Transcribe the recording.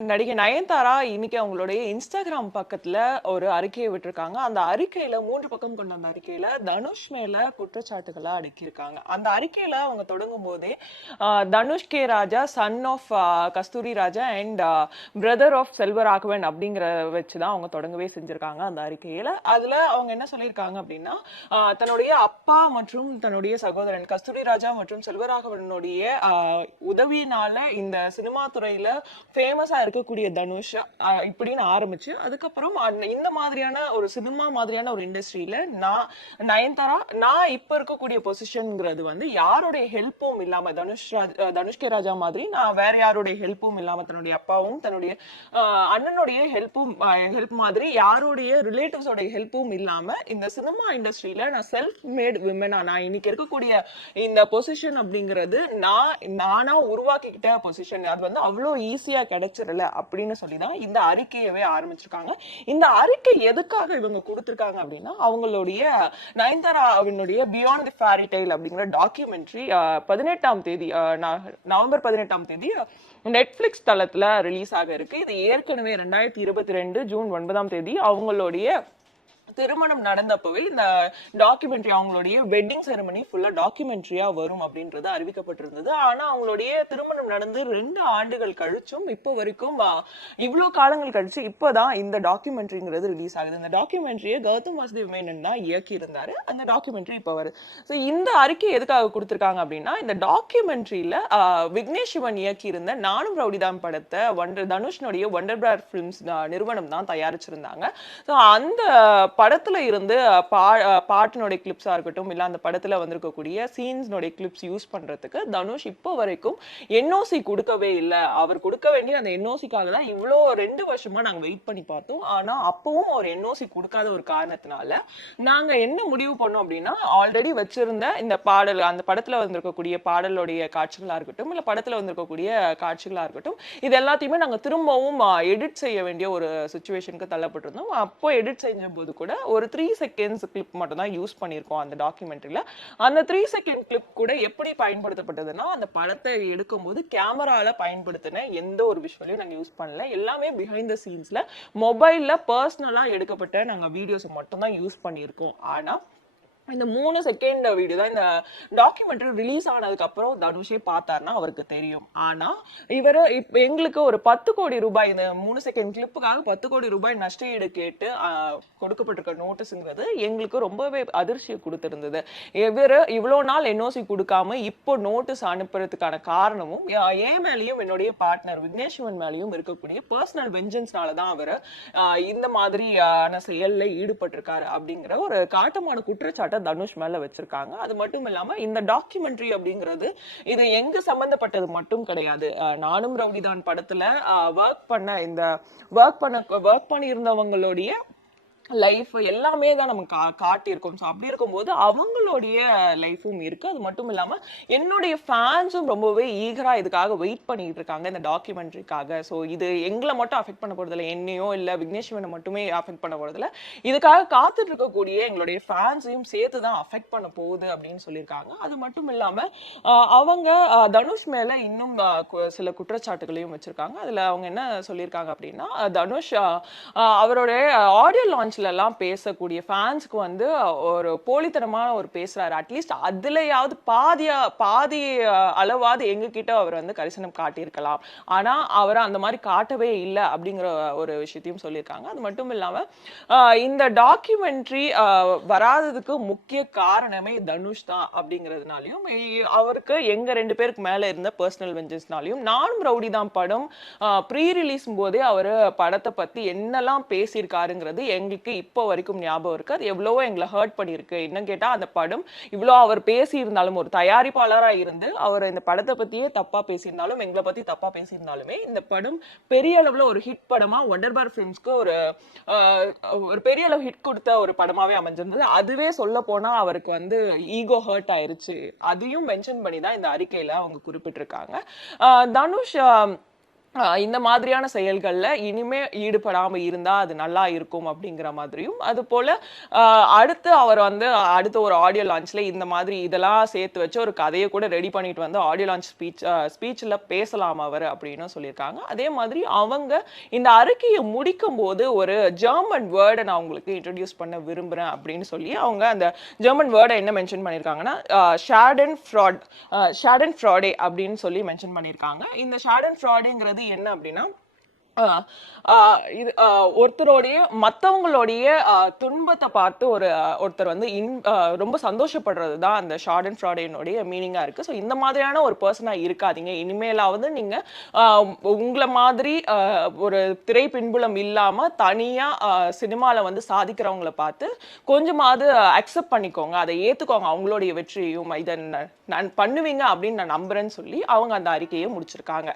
நடிகை நயன்தாரா இன்னைக்கு அவங்களுடைய இன்ஸ்டாகிராம் பக்கத்துல ஒரு அறிக்கையை விட்டிருக்காங்க. அந்த அறிக்கையில மூன்று பக்கம் கொண்ட அந்த அறிக்கையில தனுஷ் மேல குற்றச்சாட்டுகளா அடுக்கியிருக்காங்க. அந்த அறிக்கையில அவங்க தொடங்கும் போதே Dhanush K Raja son of Kasthuri Raja and brother of Selvaraghavan அப்படிங்கிற வச்சுதான் அவங்க தொடங்கவே செஞ்சிருக்காங்க அந்த அறிக்கையில. அதுல அவங்க என்ன சொல்லியிருக்காங்க அப்படின்னா தன்னுடைய அப்பா மற்றும் தன்னுடைய சகோதரன் கஸ்தூரி ராஜா மற்றும் செல்வராகவனுடைய உதவியினால இந்த சினிமா துறையில ஃபேமஸா இருக்கக்கூடிய தனுஷ் இப்படின்னு ஆரம்பிச்சு அதுக்கப்புறம் அந்த- இந்த மாதிரியான ஒரு சினிமா மாதிரியான ஒரு இண்டஸ்ட்ரியில நான் நயன்தாரா நான் இப்ப இருக்கக்கூடிய பொசிஷன்ங்கிறது வந்து யாருடைய ஹெல்ப்பும் இல்லாம தனுஷ் ராஜ் தனுஷ் கே ராஜா மாதிரி நான் வேற யாருடைய ஹெல்ப்பும் இல்லாம தன்னுடைய அப்பாவும் தன்னுடைய அண்ணனுடைய ஹெல்ப்பும் ஹெல்ப் மாதிரி யாருடைய ரிலேட்டிவ்ஸோட ஹெல்ப்பும் இல்லாம இந்த சினிமா இண்டஸ்ட்ரியில நான் செல்ஃப் மேட் விமனா நான் இன்னைக்கு இருக்கக்கூடிய இந்த பொசிஷன் அப்படிங்கிறது நான் நானா உருவாக்கிக்கிட்ட பொசிஷன் அது வந்து அவ்வளோ ஈஸியா கிடைச்சிடல அப்படின்னு சொல்லி தான் இந்த அறிக்கையவே ஆரம்பிச்சிருக்காங்க. இந்த அறிக்கை எதுக்காக இவங்க கொடுத்திருக்காங்க அப்படின்னா அவங்களுடைய நயன்தாராவினுடைய பியாண்ட் தி ஃபேரி டைல் அப்படிங்கிற டாக்குமெண்ட்ரி பதினெட்டாம் தேதி நவம்பர் பதினெட்டாம் தேதி நெட்ஃப்ளிக்ஸ் தளத்துல ரிலீஸ் ஆக இருக்கு. இது ஏற்கனவே ரெண்டாயிரத்தி இருபத்தி ரெண்டு ஜூன் ஒன்பதாம் தேதி அவங்களுடைய திருமணம் நடந்தப்பவே இந்த டாக்குமெண்ட்ரி அவங்களுடைய வெட்டிங் செரமனி ஃபுல்லாக டாக்குமெண்ட்ரியாக வரும் அப்படின்றது அறிவிக்கப்பட்டிருந்தது. ஆனால் அவங்களுடைய திருமணம் நடந்து ரெண்டு ஆண்டுகள் கழிச்சும் இப்போ வரைக்கும் இவ்வளோ காலங்கள் கழிச்சு இப்போதான் இந்த டாக்குமெண்ட்ரிங்கிறது ரிலீஸ் ஆகுது. இந்த டாக்குமெண்ட்ரியை கௌதம் வாசுதேவ் மேனன் தான் இயக்கியிருந்தாரு. அந்த டாக்குமெண்ட்ரி இப்போ வருது ஸோ இந்த அறிக்கை எதுக்காக கொடுத்துருக்காங்க அப்படின்னா இந்த டாக்குமெண்ட்ரியில் விக்னேஷ் சிவன் இயக்கியிருந்த நானும் ரவுடிதான் படத்தை ஒண்டர் தனுஷனுடைய ஒண்டர் பிரார் ஃபிலிம்ஸ் நிறுவனம் தான் தயாரிச்சிருந்தாங்க. ஸோ அந்த படத்துல இருந்து பா பாட்டினுடைய கிளிப்ஸா இருக்கட்டும் இல்ல அந்த படத்துல வந்திருக்கக்கூடிய சீன்ஸ்னுடைய கிளிப்ஸ் யூஸ் பண்றதுக்கு தனுஷ் இப்போ வரைக்கும் என்ஓசி கொடுக்கவே இல்லை. அவர் கொடுக்க வேண்டிய அந்த என்ஓசிக்காக தான் இவ்வளோ ரெண்டு வருஷமா நாங்க வெயிட் பண்ணி பார்த்தோம். ஆனா அப்பவும் அவர் என்ஓசி கொடுக்காத ஒரு காரணத்தினால நாங்க என்ன முடிவு பண்ணோம் அப்படின்னா ஆல்ரெடி வச்சிருந்த இந்த பாடல் அந்த படத்துல வந்திருக்கக்கூடிய பாடலுடைய காட்சிகளா இருக்கட்டும் இல்ல படத்துல வந்திருக்கக்கூடிய காட்சிகளா இருக்கட்டும் இது எல்லாத்தையுமே நாங்க திரும்பவும் எடிட் செய்ய வேண்டிய ஒரு சுச்சுவேஷனுக்கு தள்ளப்பட்டிருந்தோம். அப்போ எடிட் செஞ்ச போது கூட ஒரு த்ரீ செகண்ட்ஸ் கிளிப் மட்டும் தான் யூஸ் பண்ணியிருக்கோம் அந்த டாக்குமெண்ட்ரியில் அந்த த்ரீ செகண்ட் கிளிப் கூட எப்படி பயன்படுத்தப்பட்டதுன்னா அந்த படத்தை எடுக்கும்போது கேமராவில் பயன்படுத்தின எந்த ஒரு விஷுவலையும் நாங்கள் யூஸ் பண்ணல. எல்லாமே பிஹைண்ட் த சீன்ஸில் மொபைலில் பர்சனலாக எடுக்கப்பட்ட நாங்கள் வீடியோஸை மட்டும் தான் யூஸ் பண்ணியிருக்கோம். ஆனால் இந்த மூணு செகண்ட் வீடியோ தான் இந்த டாக்குமெண்ட்ரி ரிலீஸ் ஆனதுக்கப்புறம் தனுஷே பார்த்தாருன்னா அவருக்கு தெரியும். ஆனால் இவர் இப் எங்களுக்கு ஒரு பத்து கோடி ரூபாய் இந்த மூணு செகண்ட் கிளிப்புக்காக பத்து கோடி ரூபாய் நஷ்ட ஈடு கேட்டு கொடுக்கப்பட்டிருக்க நோட்டீஸுங்கிறது எங்களுக்கு ரொம்பவே அதிர்ச்சியை கொடுத்துருந்தது. இவர் இவ்வளோ நாள் என்ஓசி கொடுக்காம இப்போ நோட்டீஸ் அனுப்புறதுக்கான காரணமும் ஏன் என் மேலேயும் என்னுடைய பார்ட்னர் விக்னேஷ்வன் மேலேயும் இருக்கக்கூடிய பர்சனல் வெஞ்சன்ஸ்னால தான் அவர் இந்த மாதிரியான செயலில் ஈடுபட்டிருக்காரு அப்படிங்கிற ஒரு காட்டமான குற்றச்சாட்டை தனுஷ் மேல வச்சிருக்காங்க. அது மட்டும் இல்லாம இந்த டாக்குமெண்ட்ரி அப்படிங்கிறது இது எங்க சம்பந்தப்பட்டது மட்டும் கிடையாது. நானும் ரவுடிதான் படத்துல ஒர்க் பண்ண இந்த ஒர்க் பண்ண ஒர்க் பண்ணி இருந்தவங்களுடைய லைஃப் எல்லாமே தான் நம்ம கா காட்டியிருக்கோம். ஸோ அப்படி இருக்கும்போது அவங்களுடைய லைஃபும் இருக்குது அது மட்டும் இல்லாமல் என்னுடைய ஃபேன்ஸும் ரொம்பவே ஈகராக இதுக்காக வெயிட் பண்ணிட்டு இருக்காங்க. இந்த டாக்குமெண்ட்ரிக்காக ஸோ இது எங்களை மட்டும் அஃபெக்ட் பண்ண போகிறதில்ல என்னையோ இல்லை விக்னேஷ்வனை மட்டுமே அஃபெக்ட் பண்ண போகிறதில்ல இதுக்காக காத்துட்டு இருக்கக்கூடிய எங்களுடைய ஃபேன்ஸையும் சேர்த்து தான் அஃபெக்ட் பண்ண போகுது அப்படின்னு சொல்லியிருக்காங்க. அது மட்டும் இல்லாமல் அவங்க தனுஷ் மேலே இன்னும் சில குற்றச்சாட்டுகளையும் வச்சுருக்காங்க. அதில் அவங்க என்ன சொல்லியிருக்காங்க அப்படின்னா தனுஷ் ஆஹ் அவருடைய ஆடியோ லான்ச் எல்லாம் பேசக்கூடிய ஃபேன்ஸ்க்கு வந்து ஒரு போலித்தனமான ஒரு பேசுகிறாரு அட்லீஸ்ட் அதுலையாவது பாதியா பாதி அளவாவது எங்ககிட்ட அவர் வந்து கரிசனம் காட்டியிருக்கலாம். ஆனால் அவரை அந்த மாதிரி காட்டவே இல்லை அப்படிங்கிற ஒரு விஷயத்தையும் சொல்லியிருக்காங்க. அது மட்டும் இல்லாமல் இந்த டாக்குமெண்ட்ரி வராததுக்கு முக்கிய காரணமே தனுஷ் தான் அப்படிங்கிறதுனாலையும் அவருக்கு எங்கள் ரெண்டு பேருக்கு மேலே இருந்த பர்சனல் வெஞ்சன்ஸ்னாலையும் நானும் ரவுடி தான் படம் ப்ரீ ரிலீஸ் போதே அவர் படத்தை பற்றி என்னெல்லாம் பேசியிருக்காருங்கிறது எங்களுக்கு இப்போ வரைக்கும் ஞாபகம் இருக்கு. அது எவ்வளவோ எங்களை ஹர்ட் பண்ணியிருக்கு. இன்னும் கேட்டால் அந்த படம் இவ்வளோ அவர் பேசியிருந்தாலும் ஒரு தயாரிப்பாளராக இருந்து அவர் இந்த படத்தை பற்றியே தப்பாக பேசியிருந்தாலும் எங்களை பற்றி தப்பாக பேசியிருந்தாலுமே இந்த படம் பெரிய அளவில் ஒரு ஹிட் படமாக ஒண்டர் பார் ஃபிலிம்ஸ்க்கு ஒரு ஒரு பெரிய அளவு ஹிட் கொடுத்த ஒரு படமாகவே அமைஞ்சிருந்தது. அதுவே சொல்ல போனால் அவருக்கு வந்து ஈகோ ஹர்ட் ஆயிருச்சு. அதையும் மென்ஷன் பண்ணி தான் இந்த அறிக்கையில் அவங்க குறிப்பிட்டிருக்காங்க. தனுஷ் இந்த மாதிரியான செயல்களில் இனிமே ஈடுபடாமல் இருந்தால் அது நல்லா இருக்கும் அப்படிங்கிற மாதிரியும். அது போல் அடுத்து அவர் வந்து அடுத்த ஒரு ஆடியோ லான்ச்சில் இந்த மாதிரி இதெல்லாம் சேர்த்து வச்சு ஒரு கதையை கூட ரெடி பண்ணிட்டு வந்து ஆடியோ லான்ச் ஸ்பீச் ஸ்பீச்சில் பேசலாம் அவர் அப்படின்னு சொல்லியிருக்காங்க. அதே மாதிரி அவங்க இந்த அறிக்கையை முடிக்கும் போது ஒரு ஜெர்மன் வேர்டை நான் உங்களுக்கு இன்ட்ரடியூஸ் பண்ண விரும்புகிறேன் அப்படின்னு சொல்லி அவங்க அந்த ஜெர்மன் வேர்டை என்ன மென்ஷன் பண்ணியிருக்காங்கன்னா ஷேடன் ஃப்ராட் ஷேடன் ஃப்ராடே அப்படின்னு சொல்லி மென்ஷன் பண்ணியிருக்காங்க. இந்த ஷேடன் ஃப்ராடேங்கிறது என்ன அப்படின்னா இது ஒருத்தரோடைய ஒருத்தருடைய மற்றவங்களுடைய துன்பத்தை பார்த்து ஒரு ஒருத்தர் வந்து இன் ரொம்ப சந்தோஷப்படுறது தான் அந்த ஷார்ட் அண்ட் ஃப்ராடேனுடைய மீனிங்காக இருக்குது ஸோ இந்த மாதிரியான ஒரு பர்சனாக இருக்காதீங்க. இனிமேலாவது நீங்கள் உங்களை மாதிரி ஒரு திரை பின்புலம் இல்லாமல் தனியாக சினிமாவில் வந்து சாதிக்கிறவங்கள பார்த்து கொஞ்சமாவது அக்செப்ட் பண்ணிக்கோங்க. அதை ஏற்றுக்கோங்க அவங்களுடைய வெற்றியையும் இதை நான் பண்ணுவீங்க அப்படின்னு நான் நம்புறேன்னு சொல்லி அவங்க அந்த அறிக்கையை முடிச்சிருக்காங்க.